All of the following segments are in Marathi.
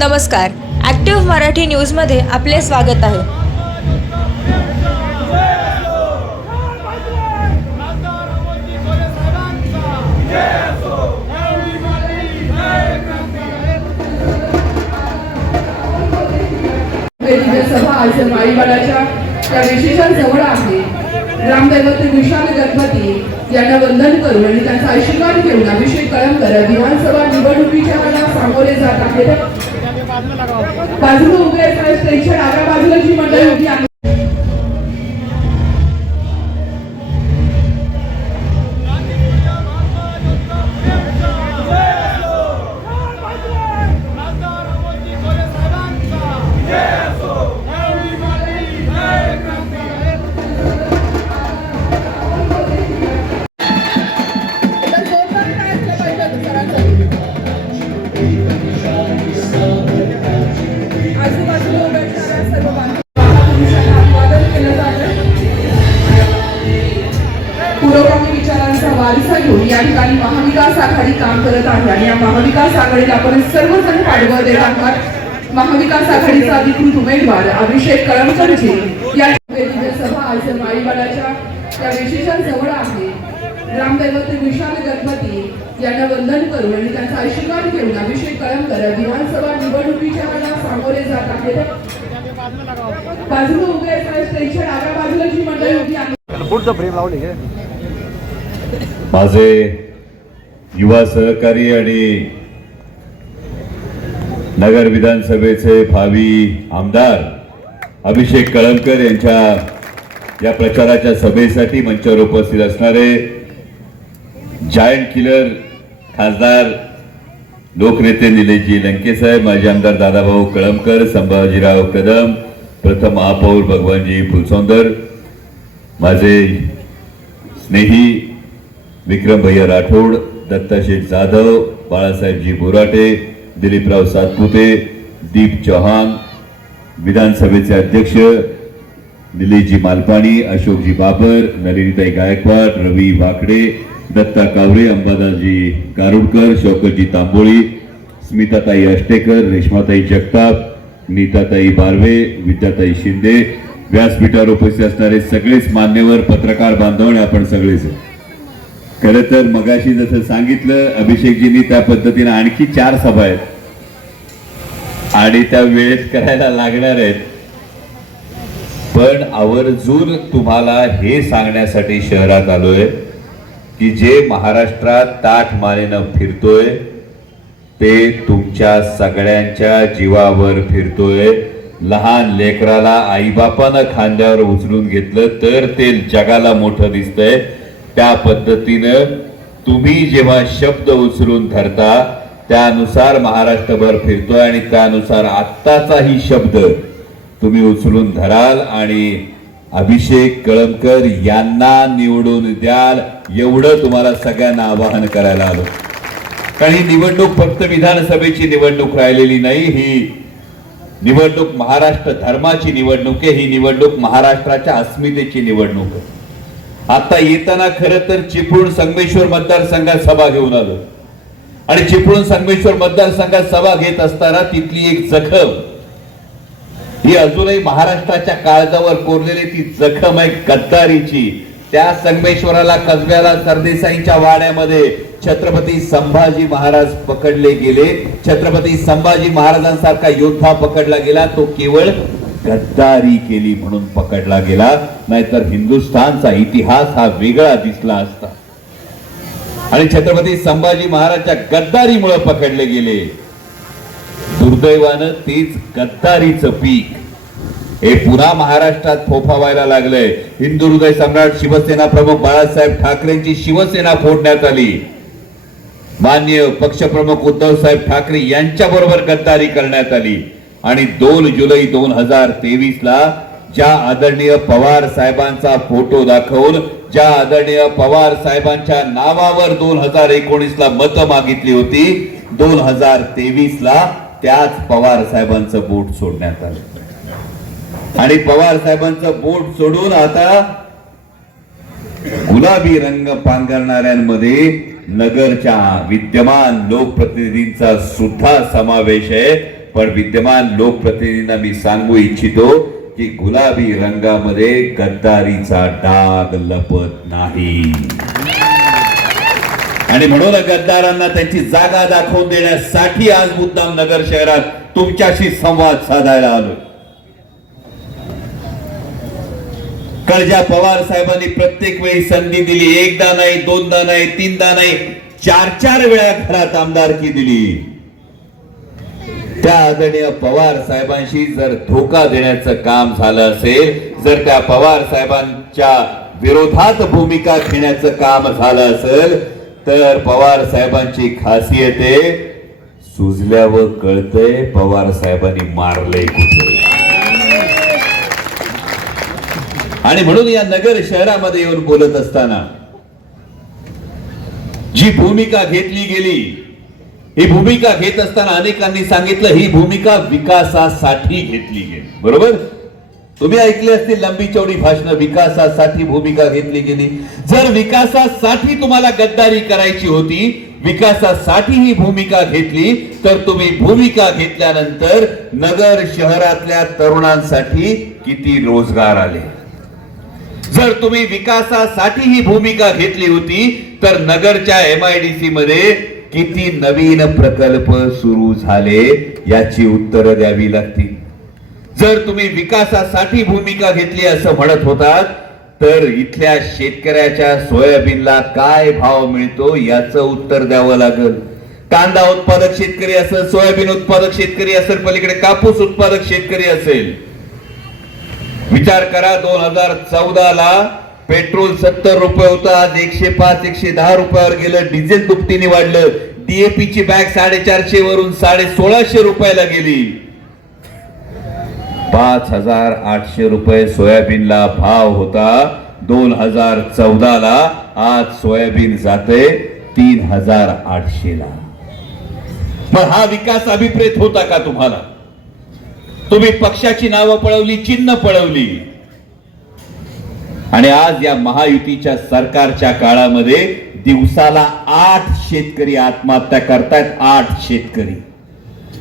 नमस्कार. ॲक्टिव्ह मराठी न्यूजमध्ये आपले स्वागत आहे. सभा आज माईबाळाच्या त्या विशेषात जवळ आहे. ग्रामदैवत विशाल गणपती यांना वंदन करून आणि त्यांचा आशीर्वाद घेऊन अभिषेक कळमकर विधानसभा निवडणुकीच्या वेळेला सामोरे जात आहेत. बाजूला उभे असणारे त्यांच्या डाव्या बाजूला जी मंडळी होती देत आहात महाविकास आघाडीचा अधिकृत उमेदवार अभिषेक कळमकरजी या सभा आज माईबाळाच्या त्या विशेषात जवळ आहे. ग्रामदैवत विशाल गणपती यांना वंदन करून आणि त्यांचा आशीर्वाद घेऊन अभिषेक कळमकर विधानसभा निवडणुकीच्या वेळेला सामोरे जात आहेत. बाजूला उभे असणारे त्यांच्या डाव्या बाजूला जी मंडळी उभी आहे पुढचं फ्रेम लावली काय माझे युवा सहकारी आणि नगर विधानसभेचे भावी आमदार अभिषेक कळमकर यांच्या या प्रचाराच्या सभेसाठी मंचावर उपस्थित असणारे जायंट किलर खासदार लोकनेते निलेशजी लंकेसाहेब माजी आमदार दादाभाऊ कळमकर संभाजीराव कदम प्रथम महापौर भगवानजी फुलसौंदर माझे स्नेही विक्रम भैया राठोड दत्ताशेठ जाधव बाळासाहेबजी बोराटे दिलीपराव सातपुते दीप चौहान विधानसभेचे अध्यक्ष निलेशजी मालपाणी अशोकजी बाबर नलिनीताई गायकवाड रवी वाकडे दत्ता कावरे अंबादासजी गारुडकर शौकतजी तांबोळी स्मिताताई अष्टेकर रेश्माताई जगताप नीताताई बारवे विद्याताई शिंदे व्यासपीठावर उपस्थित असणारे सगळेच मान्यवर पत्रकार बांधव आणि आपण सगळेच खरं तर मगाशी जसं सांगितलं अभिषेकजींनी त्या पद्धतीने आणखी चार सभा आहेत. आणि त्या वेळेत करायला लागणार आहेत. पण आवर्जून तुम्हाला हे सांगण्यासाठी शहरात आलोय की जे महाराष्ट्रात ताठ मानेनं फिरतोय ते तुमच्या सगळ्यांच्या जीवावर फिरतोय. लहान लेकराला आईबापानं खांद्यावर उचलून घेतलं तर ते जगाला मोठं दिसतंय. त्या पद्धतीनं तुम्ही जेव्हा शब्द उचलून धरता त्यानुसार महाराष्ट्रभर फिरतोय आणि त्यानुसार आत्ताचाही शब्द तुम्ही उचलून धराल आणि अभिषेक कळमकर यांना निवडून द्याल एवढं तुम्हाला सगळ्यांना आवाहन करायला आलो. कारण ही निवडणूक फक्त विधानसभेची निवडणूक राहिलेली नाही ही निवडणूक महाराष्ट्र धर्माची निवडणूक आहे ही निवडणूक महाराष्ट्राच्या अस्मितेची निवडणूक आहे. आता येताना खरं तर चिपळूण संगमेश्वर मतदारसंघात सभा घेऊन आलो. आणि चिपळूण संगमेश्वर मतदारसंघात सभा घेत असताना तिथली एक जखम. ही अजूनही महाराष्ट्राच्या काळजावर कोरलेली ती जखम आहे गद्दारीची. त्या संगमेश्वराला कसब्याला सरदेसाईच्या वाड्यामध्ये छत्रपती संभाजी महाराज पकडले गेले. छत्रपती संभाजी महाराजांसारखा योद्धा पकडला गेला. तो केवळ गद्दारी केली म्हणून पकडला गेला नाहीतर हिंदुस्थानचा इतिहास हा वेगळा दिसला असता. आणि छत्रपती संभाजी महाराजच्या गद्दारीमुळे पकडले गेले. दुर्दैवानं तीच गद्दारीचं पीक हे पुन्हा महाराष्ट्रात फोफावायला लागलंय. हिंदू हृदय सम्राट शिवसेना प्रमुख बाळासाहेब ठाकरेंची शिवसेना फोडण्यात आली. मान्य पक्षप्रमुख उद्धव साहेब ठाकरे यांच्याबरोबर गद्दारी करण्यात आली. आणि दोन जुलै दोन हजार तेवीस ला ज्या आदरणीय पवार साहेबांचा फोटो दाखवून ज्या आदरणीय पवार साहेबांच्या नावावर दोन हजार एकोणीस ला मतं मागितली होती दोन हजार तेवीस ला त्याच पवार साहेबांचं बोट सोडण्यात आलं. आणि पवार साहेबांचं बोट सोडून आता गुलाबी रंग पांघरणाऱ्यांमध्ये नगरच्या विद्यमान लोकप्रतिनिधींचा सुद्धा समावेश आहे. पण विद्यमान लोकप्रतिनिधींना मी सांगू इच्छितो की गुलाबी रंगामध्ये गद्दारीचा डाग लपत नाही. आणि म्हणून गद्दारांना त्यांची जागा दाखवून देण्यासाठी आज मुद्दाम नगर शहरात तुमच्याशी संवाद साधायला आलो कळजा पवार साहेबांनी प्रत्येक वेळी संधी दिली एकदा नाही दोनदा नाही तीनदा नाही चार चार वेळा घरात आमदारकी दिली. त्या आदरणीय पवार साहेबांशी जर धोका देण्याचं काम झालं असेल जर त्या पवार साहेबांच्या विरोधात भूमिका घेण्याचं काम झालं असेल तर पवार साहेबांची खासियत आहे सुजल्यावर कळतंय पवार साहेबांनी मारलंय कुठे. आणि म्हणून या नगर शहरामध्ये येऊन बोलत असताना जी भूमिका घेतली गेली ही भूमिका घेत असताना अनेकांनी सांगितलं ही भूमिका विकासासाठी घेतली गेली. बरोबर? तुम्ही ऐकले असतील लंबी चौडी भाषण विकासासाठी भूमिका घेतली गेली. जर विकासासाठी तुम्हाला गद्दारी करायची होती विकासासाठी ही भूमिका घेतली तर तुम्ही भूमिका घेतल्यानंतर नगर शहरातल्या तरुणांसाठी किती रोजगार आले? जर तुम्ही विकासासाठी ही भूमिका घेतली होती तर नगरच्या एमआयडीसी मध्ये किती नवीन प्रकल्प सुरू झाले याची उत्तरं द्यावी लागतील. जर तुम्ही विकासासाठी भूमिका घेतली असं म्हणत होतात तर इथल्या शेतकऱ्याच्या सोयाबीनला काय भाव मिळतो याचं उत्तर द्यावं लागल. कांदा उत्पादक शेतकरी असेल सोयाबीन उत्पादक शेतकरी असेल पलीकडे कापूस उत्पादक शेतकरी असेल. विचार करा दोन हजार चौदा ला पेट्रोल सत्तर रुपये होतं आज एकशे पाच एकशे दहा रुपयावर गेलं डिझेल दुपटीने वाढलं. डीएपीची बॅग साडेचारशे वरून साडे सोळाशे रुपयाला गेली. पाच हजार आठशे रुपये सोयाबीनला भाव होता. दोन हजार चौदा ला आज सोयाबीन जाते तीन हजार आठशे ला पण हा विकास अभिप्रेत होता का तुम्हाला? तुम्ही पक्षाची नावं पळवली चिन्ह पळवली. आणि आज या महायुतीच्या सरकारच्या काळामध्ये दिवसाला आठ शेतकरी आत्महत्या करतायत आठ शेतकरी.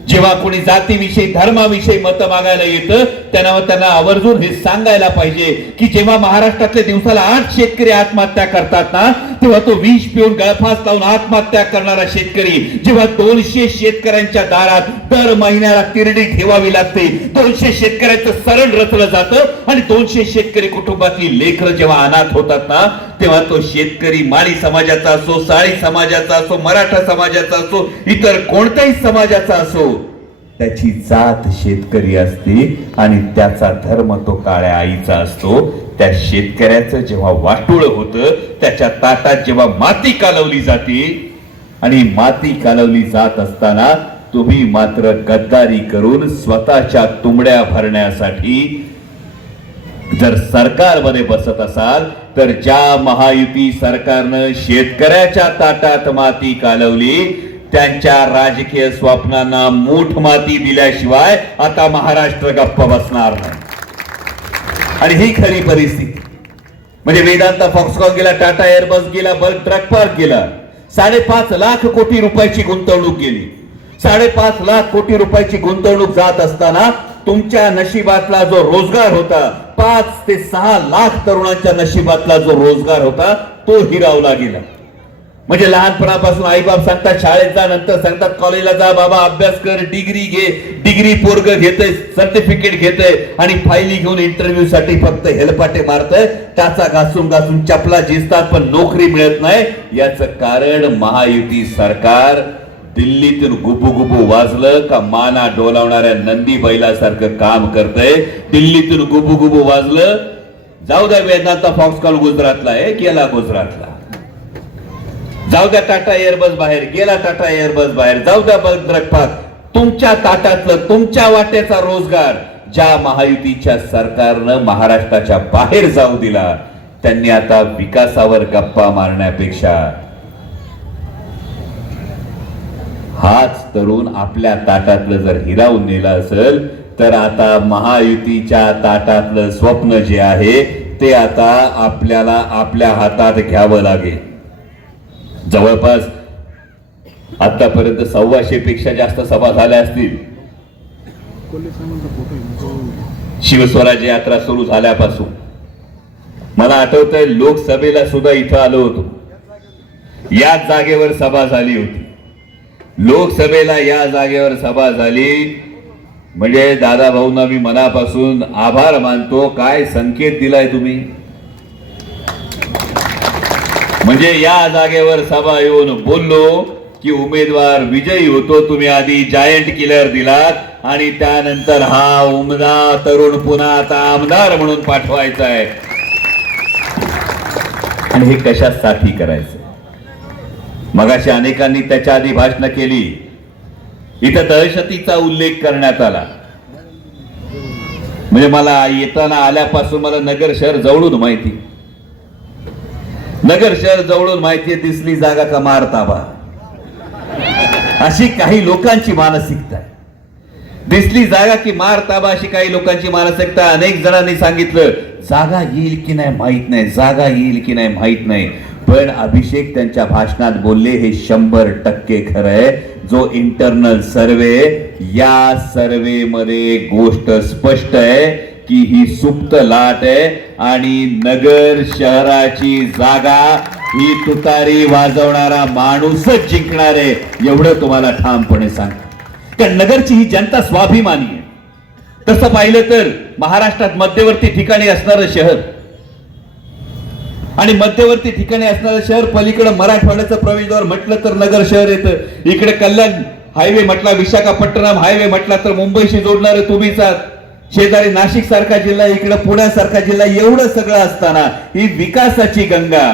जेव्हा कोणी जातीविषयी धर्माविषयी मतं मागायला येतं त्यांना त्यांना आवर्जून हे सांगायला पाहिजे की जेव्हा महाराष्ट्रातले दिवसाला आठ शेतकरी आत्महत्या करतात ना तेव्हा तो विष पिऊन गळफास लावून आत्महत्या करणारा शेतकरी जेव्हा दोनशे शेतकऱ्यांच्या दारात दर महिन्याला तिरडी ठेवावी लागते दोनशे शेतकऱ्यांचं सरण रचलं जातं आणि दोनशे शेतकरी कुटुंबातली लेखर जेव्हा अनाथ होतात ना तेव्हा तो शेतकरी माळी समाजाचा असो साळी समाजाचा असो मराठा समाजाचा असो इतर कोणत्याही समाजाचा असो त्याची जात शेतकरी असते आणि त्याचा धर्म तो काळ्या आईचा असतो. त्या शेतकऱ्याचं जेव्हा वाटोळ होतं त्याच्या ताटात जेव्हा माती कालवली जाते आणि माती कालवली जात असताना तुम्ही मात्र गद्दारी करून स्वतःच्या तुंबड्या भरण्यासाठी जर सरकारमध्ये बसत असाल तर ज्या महायुती सरकारनं शेतकऱ्याच्या ताटात माती कालवली त्यांच्या राजकीय स्वप्नांना मूठ माती दिल्याशिवाय आता महाराष्ट्र गप्प बसणार नाही. आणि ही खरी परिस्थिती. म्हणजे वेदांत फॉक्सकॉन गेला टाटा एअरबस गेला बल्क ट्रक पार्क गेला. साडेपाच लाख कोटी रुपयाची गुंतवणूक गेली. साडेपाच लाख कोटी रुपयाची गुंतवणूक जात असताना तुमच्या नशिबातला जो रोजगार होता पाच ते सहा लाख तरुणांच्या नशिबातला जो रोजगार होता तो हिरावला गेला. म्हणजे लहानपणापासून आईबाप सांगतात शाळेत जा नंतर सांगतात कॉलेजला जा बाबा अभ्यास कर डिग्री घे डिग्री पोरग घेतय सर्टिफिकेट घेतय आणि फायली घेऊन इंटरव्ह्यू साठी फक्त हेलपाटे मारतय. टाचा घासून घासून चपला झिजतात पण नोकरी मिळत नाही. याच कारण महायुती सरकार दिल्लीतून गुबू गुबू वाजलं का माना डोलावणाऱ्या नंदी बैलासारखं काम करतय. दिल्लीतून गुबू गुबू वाजलं. जाऊ द्या वेदांता फॉक्सकॉन गुजरातला आहे केला गुजरातला. जाऊ द्या टाटा एअरबस बाहेर गेला टाटा एअरबस बाहेर जाऊ द्या बलद्रक तुमच्या ताटातलं तुमच्या वाट्याचा रोजगार. ज्या महायुतीच्या सरकारनं महाराष्ट्राच्या बाहेर जाऊ दिला त्यांनी आता विकासावर गप्पा मारण्यापेक्षा हाच तरुण आपल्या ताटातलं जर हिरावून नेला असेल तर आता महायुतीच्या ताटातलं स्वप्न जे आहे ते आता आपल्याला आपल्या हातात घ्यावं लागेल. जवळपास आतापर्यंत सव्वाशे पेक्षा जास्त सभा झाल्या असतील. शिवस्वराज्य यात्रा सुरू झाल्यापासून. मला आठवतंय लोकसभेला सुद्धा इथं आलो होतो. याच जागेवर सभा झाली होती. लोकसभेला या जागेवर सभा झाली. म्हणजे दादा भाऊंना मी मनापासून आभार मानतो. काय संकेत दिलाय तुम्ही? म्हणजे या जागेवर सभा येऊन बोललो की उमेदवार विजयी होतो. तुम्ही आधी जायंट किलर दिलात आणि त्यानंतर हा उमदा तरुण पुन्हा आता आमदार म्हणून पाठवायचा आहे. आणि हे कशासाठी करायचं? मगाशी अनेकांनी त्याच्या आधी भाषण केली. इथं दहशतीचा उल्लेख करण्यात आला. म्हणजे मला येताना आल्यापासून मला नगर शहर जवळून माहिती. नगर शहर जवळून माहिती दिसली जागा का मार ताबा अशी काही लोकांची मानसिकता आहे. दिसली जागा की मार ताबा अशी काही लोकांची मानसिकता अनेक जणांनी सांगितलं जागा येईल की नाही माहीत नाही जागा येईल की नाही माहीत नाही. पण अभिषेक त्यांच्या भाषणात बोलले हे शंभर टक्के खरं आहे. जो इंटरनल सर्वे या सर्वे मध्ये गोष्ट स्पष्ट आहे. की ही सुप्त लाट आहे आणि नगर शहराची जागा ही तुतारी वाजवणारा माणूसच जिंकणार आहे एवढं तुम्हाला ठामपणे सांग कारण नगरची ही जनता स्वाभिमानी आहे. तसं पाहिलं तर महाराष्ट्रात मध्यवर्ती ठिकाणी असणारं शहर आणि मध्यवर्ती ठिकाणी असणारं शहर पलीकडे मराठवाड्याचं प्रवेशद्वार म्हटलं तर नगर शहर येतं. इकडे कल्याण हायवे म्हटला विशाखापट्टणम हायवे म्हटला तर मुंबईशी जोडणारे तुम्हीच आहात शेजारी नाशिक सारखा जिल्हा इकडे पुण्यासारखा जिल्हा एवढं सगळं असताना ही विकासाची गंगा.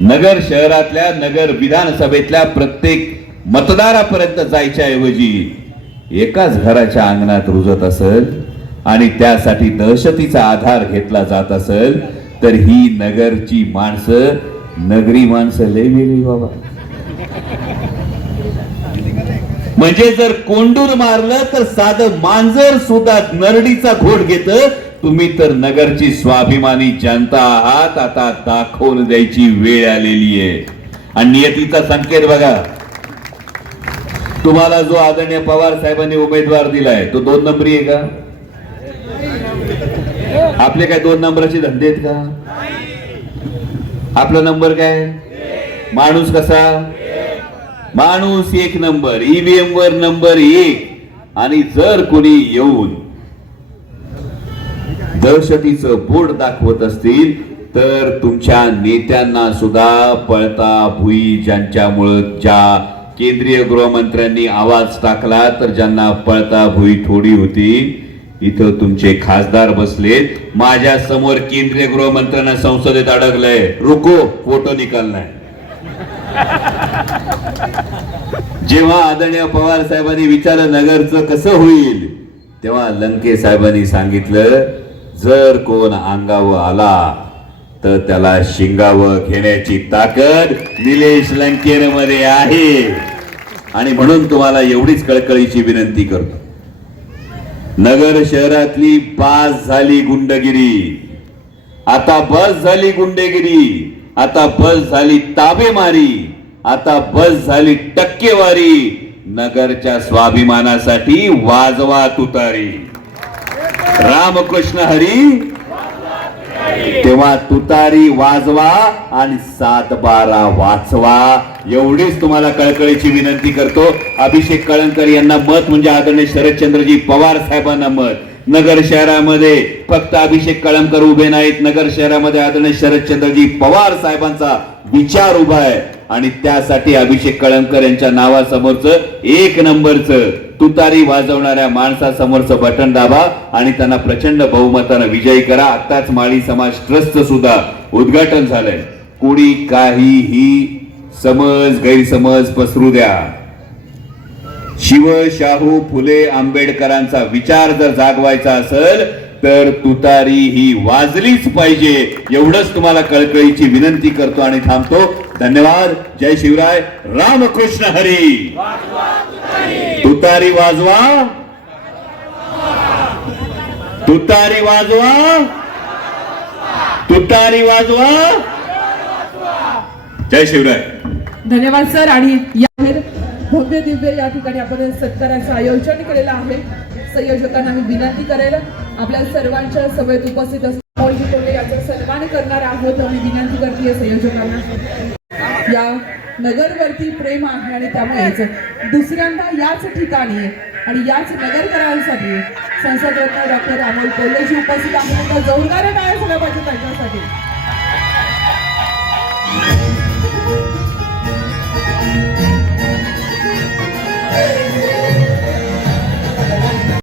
नगर शहरातल्या नगर विधानसभेतल्या प्रत्येक मतदारापर्यंत जायच्या ऐवजी एकाच घराच्या अंगणात रुजत असेल आणि त्यासाठी दहशतीचा आधार घेतला जात असेल तर ही नगरची माणसं नगरी माणसं लय वेगळी बाबा. म्हणजे जर कोंडूर मारलं तर साधं मांजर सुद्धा नरडीचा घोट घेत. तुम्ही तर नगरची स्वाभिमानी जनता आहात. आता दाखवून द्यायची वेळ आलेली आहे. आणि नियतीचा संकेत बघा. तुम्हाला जो आदरणीय पवार साहेबांनी उमेदवार दिलाय तो दोन नंबरी आहे का? आपले काय दोन नंबराचे धंदे आहेत का? आपला नंबर काय? माणूस कसा? माणूस एक नंबर ईव्हीएम वर नंबर एक. आणि जर कोणी येऊन दहशतीचं बोर्ड दाखवत असतील तर तुमच्या नेत्यांना सुद्धा पळता भुई ज्यांच्यामुळं ज्या केंद्रीय गृहमंत्र्यांनी आवाज टाकला तर ज्यांना पळता भुई थोडी होती. इथं तुमचे खासदार बसलेत. माझ्यासमोर केंद्रीय गृहमंत्र्यांना संसदेत अडकलंय. रुको फोटो निकाललाय जेव्हा आदरणीय पवार साहेबांनी विचारलं नगरचं कसं होईल? तेव्हा लंके साहेबांनी सांगितलं जर कोण अंगावर आला तर त्याला शिंगावं घेण्याची ताकद निलेश लंकेमध्ये आहे. आणि म्हणून तुम्हाला एवढीच कळकळीची विनंती करतो. नगर शहरातली बास झाली गुंडगिरी. आता बस झाली गुंडेगिरी. आता बस झाली ताबेमारी. आता बस झाली टक्केवारी. नगरच्या स्वाभिमानासाठी वाजवा तुतारी रामकृष्ण हरी. तेव्हा तुतारी वाजवा आणि सात बारा वाचवा. एवढीच तुम्हाला कळकळीची विनंती करतो. अभिषेक कळंकर यांना मत म्हणजे आदरणीय शरदचंद्रजी पवार साहेबांना मत. नगर शहरामध्ये फक्त अभिषेक कळमकर उभे नाहीत. नगर शहरामध्ये आदरणीय शरदचंद्रजी पवार साहेबांचा विचार उभा आहे. आणि त्यासाठी अभिषेक कळमकर यांच्या नावासमोरचं एक नंबरचं तुतारी वाजवणाऱ्या माणसासमोरचं बटन दाबा आणि त्यांना प्रचंड बहुमतानं विजयी करा. आताच माळी समाज ट्रस्टचं सुद्धा उद्घाटन झालंय. कोणी काहीही समज गैरसमज पसरू द्या. शिव शाहू फुले आंबेडकरांचा विचार जर जागवायचा असेल तर तुतारी ही वाजलीच पाहिजे. एवढंच तुम्हाला कळकळीची विनंती करतो आणि थांबतो. धन्यवाद. जय शिवराय. रामकृष्ण हरी. तुतारी वाजवा. तुतारी वाजवा. तुतारी वाजवा. जय शिवराय. धन्यवाद सर. आणि या भव्य दिव्य या ठिकाणी आपण सत्काराचं आयोजन केलेलं आहे. संयोजकांना मी विनंती करेल. आपल्या सर्वांच्या सभेत उपस्थित अमोल जिटोले यांचा सन्मान करणार आहोत मी विनंती करते संयोजकांना. या नगरवरती प्रेम आहे आणि त्यामुळेच दुसऱ्यांदा याच ठिकाणी आणि याच नगरकरांसाठी संसदरत्न डॉक्टर अमोल कोल्हेजी उपस्थित आहेत. तर जोरदार टाळ्या झाल्या पाहिजे त्यांच्यासाठी.